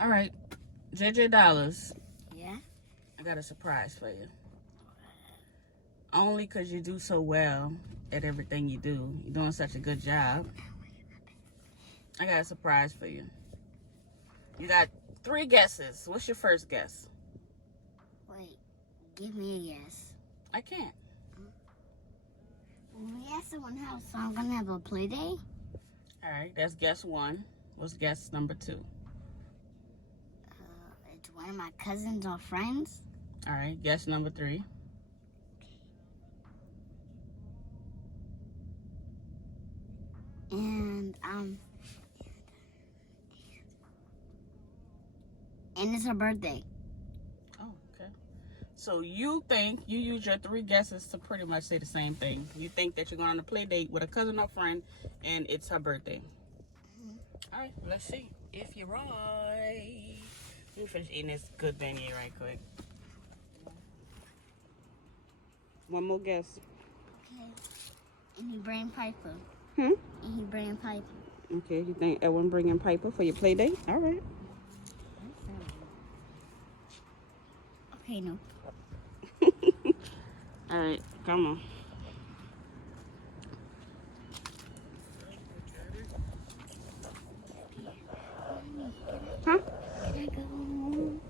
All right, JJ Dollars. Yeah? I got a surprise for you. Only because you do so well at everything you do. You're doing such a good job. I got a surprise for you. You got 3 guesses. What's your first guess? Wait, give me a guess. I can't. When we at someone's house, so I'm gonna have a play day? All right, that's guess 1. What's guess number 2? It's one of my cousins or friends. All right, guess number 3. And it's her birthday. Oh, okay. So you think you use your 3 guesses to pretty much say the same thing. You think that you're going on a play date with a cousin or friend, and it's her birthday. All right, let's see if you're right. Let me finish eating this good beignet right quick. One more guess. Okay. And he bring Piper. Hmm? And he bring Piper. Okay, you think Edwin bringing Piper for your play date? All right. Okay, no. All right, come on. Huh? Can I go home?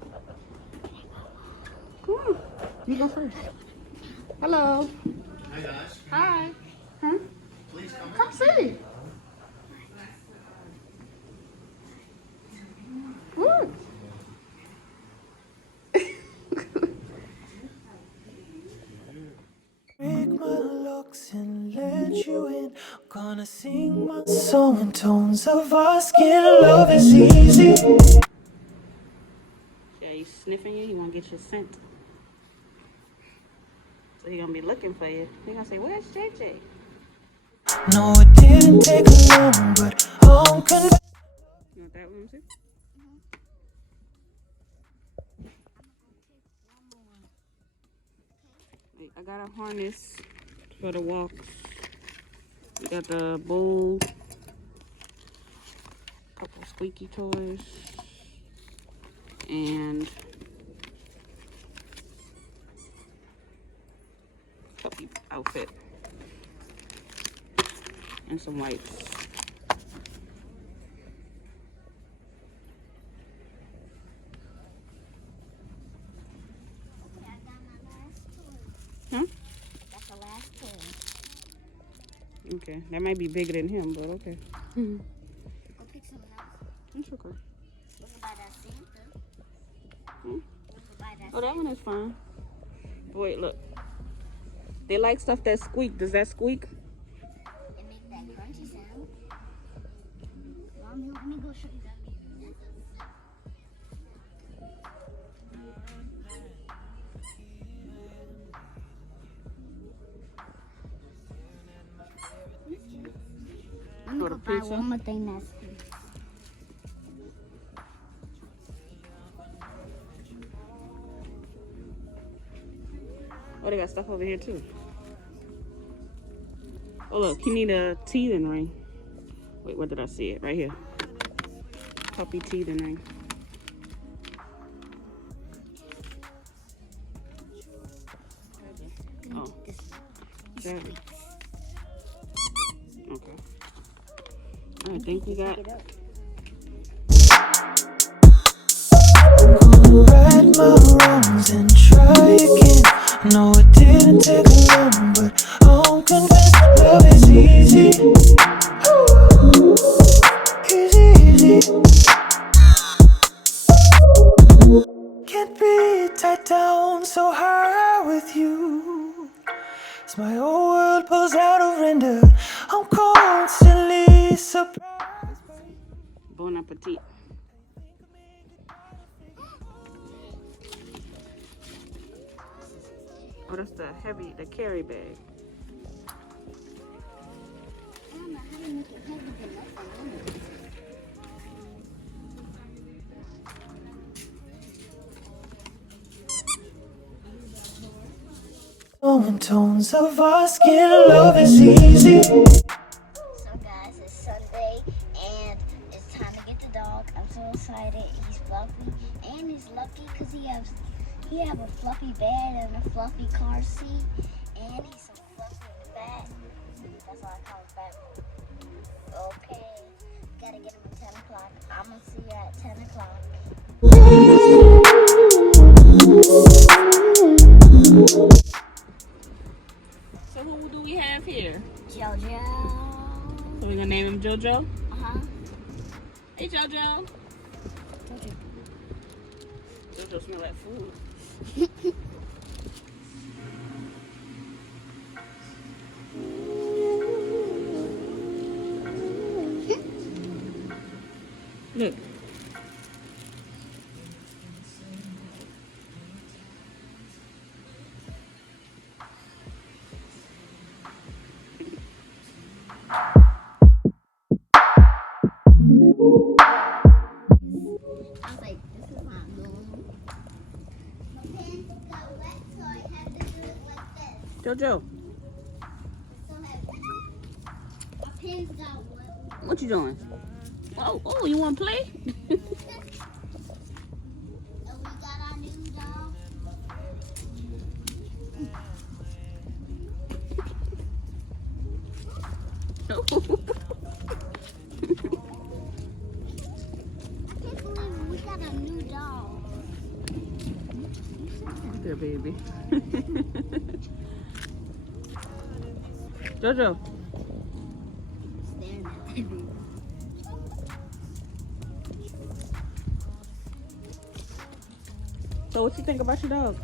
Come on. You go first. Hello. Hi guys. Hi. Huh? Please come. Come sit. Good. Break my locks and let you in. Gonna sing my song in tones of our skin. Love is easy. Yeah, he's sniffing you. He want to get your scent. So he gonna be looking for you. He gonna say, "Where's JJ?" No, it didn't take long, but I'm convinced. You want that one too? Wait, I got a harness for the walks. We got the bowl, couple squeaky toys, and puppy outfit, and some wipes. Huh? That's the last toy. Okay, that might be bigger than him, but okay. Go pick someone else. It's okay. We can buy that Santa. Hmm? We can buy that Oh, that one is fine. Wait, look. They like stuff that squeak. Does that squeak? and make that crunchy sound. Mom, let me go show you that. I'm For gonna the go buy pizza? one more thing that's Oh, they got stuff over here too. Oh, look, you need a teething ring. Wait, where did I see it? Right here. Puppy teething ring. Oh, that. Okay. I think we got. Gonna right my wrongs and try again. No, it didn't take long, but I'm convinced love is easy. Easy. Can't be tied down so high with you. As my whole world pulls out of render, I'm constantly surprised. Bon appetit. Oh, that's the carry bag. I don't know how to make it heavy enough for women. In tones of our skin, love is easy. So guys, it's Sunday and it's time to get the dog. I'm so excited. He's fluffy, and he's lucky because he have a fluffy bed and a fluffy car seat, and he's so fluffy and fat. That's why I call him Fat Boy. Okay, gotta get him at 10 o'clock. I'm gonna see you at 10 o'clock. So who do we have here? Jojo. So we're gonna name him Jojo? Uh-huh. Hey Jojo. Jojo. Jojo smell like food. Look. I was like, this is not normal. My pants got wet, so I had to do it like this. Jojo, So heavy. My pants got wet. what you doing? Oh, you wanna play? And we got our new dog. I can't believe we got a new dog. There, baby. Jojo. Staring at me. So what you think about your dog?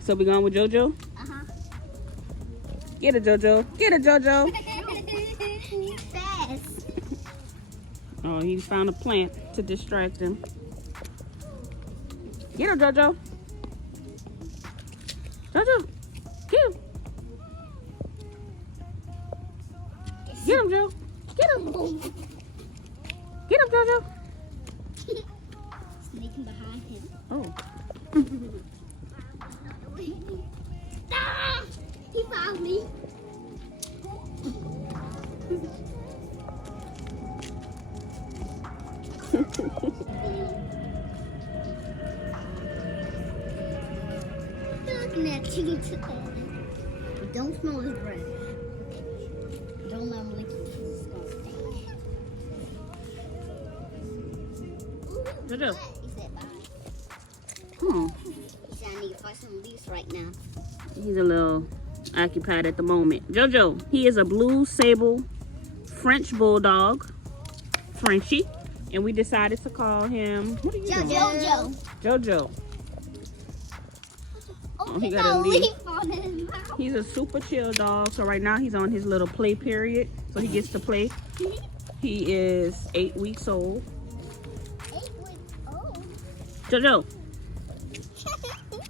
So we going with Jojo? Uh-huh. Get it, Jojo. Get it, Jojo. He's fast. Oh, he found a plant to distract him. Get him, Jojo. Jojo. Get him. Get him, Joe. Get him. Get him, Jojo. Sneaking behind him. Oh. Ah! He found me. Looking at you today. Don't smell his breath. Don't let him lick you. He's gonna stink. Jojo. He said bye. He Hmm. said I need to find some leaves right now. He's a little occupied at the moment. Jojo, he is a blue sable French bulldog, Frenchie, and we decided to call him. What are you doing? Jojo. Jojo. Oh, he he got got a a leaf. leaf on his mouth. He's a super chill dog. So right now he's on his little play period, so he gets to play. He is 8 weeks old. 8 weeks old. Jojo.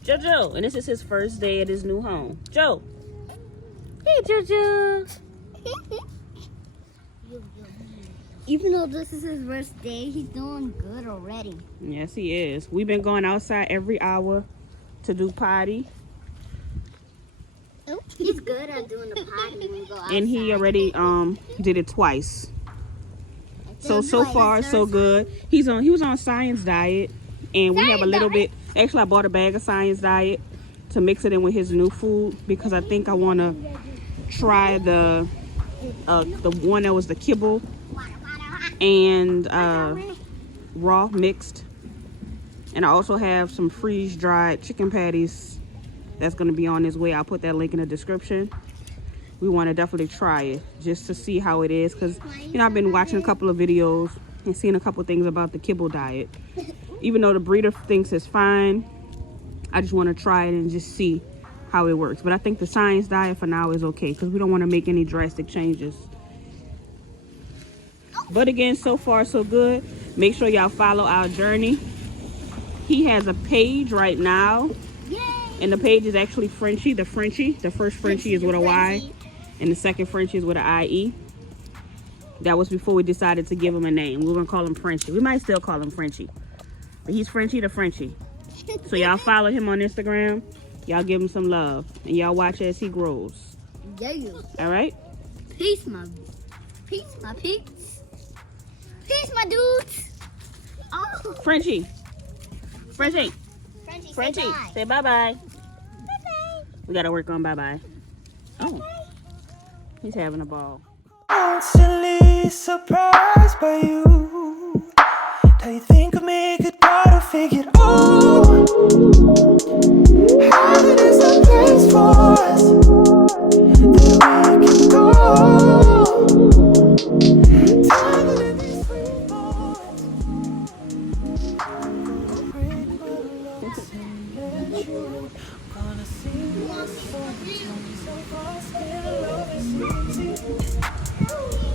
Jojo, and this is his first day at his new home. Joe. Hey, Jojo. Even though this is his first day, he's doing good already. Yes, he is. We've been going outside every hour to do potty, He's good at doing the potty when we go outside. and he already did it twice. So far so good. He was on science diet, and we have a little bit. Actually, I bought a bag of science diet to mix it in with his new food because I think I want to try the one that was the kibble and raw mixed. And I also have some freeze dried chicken patties that's going to be on its way. I'll put that link in the description. We want to definitely try it just to see how it is, because I've been watching a couple of videos and seeing a couple things about the kibble diet. Even though the breeder thinks it's fine, I just want to try it and just see how it works. But I think the science diet for now is okay, because we don't want to make any drastic changes. But again, so far so good. Make sure y'all follow our journey. He has a page right now, and the page is actually Frenchie, the Frenchie. The first Frenchie is with a Y, and the second Frenchie is with an I-E. That was before we decided to give him a name. We were gonna call him Frenchie. We might still call him Frenchie, but he's Frenchie the Frenchie. So y'all follow him on Instagram. Y'all give him some love, and y'all watch as he grows. Yeah. All right? Peace, Mom. Peace, my peeps. Peace, my dudes. Oh, Frenchie. Frenchie. Frenchie, Frenchie. say bye. Say bye-bye. Bye-bye. We gotta work on bye-bye. Oh. He's having a ball. Constantly surprised by you. How you think of me, good God, I figured, oh, heaven is a place for us that we can go. Tangled in these free falls. Break my locks and let you. Gonna sing my song. Tell me so far, still love is easy.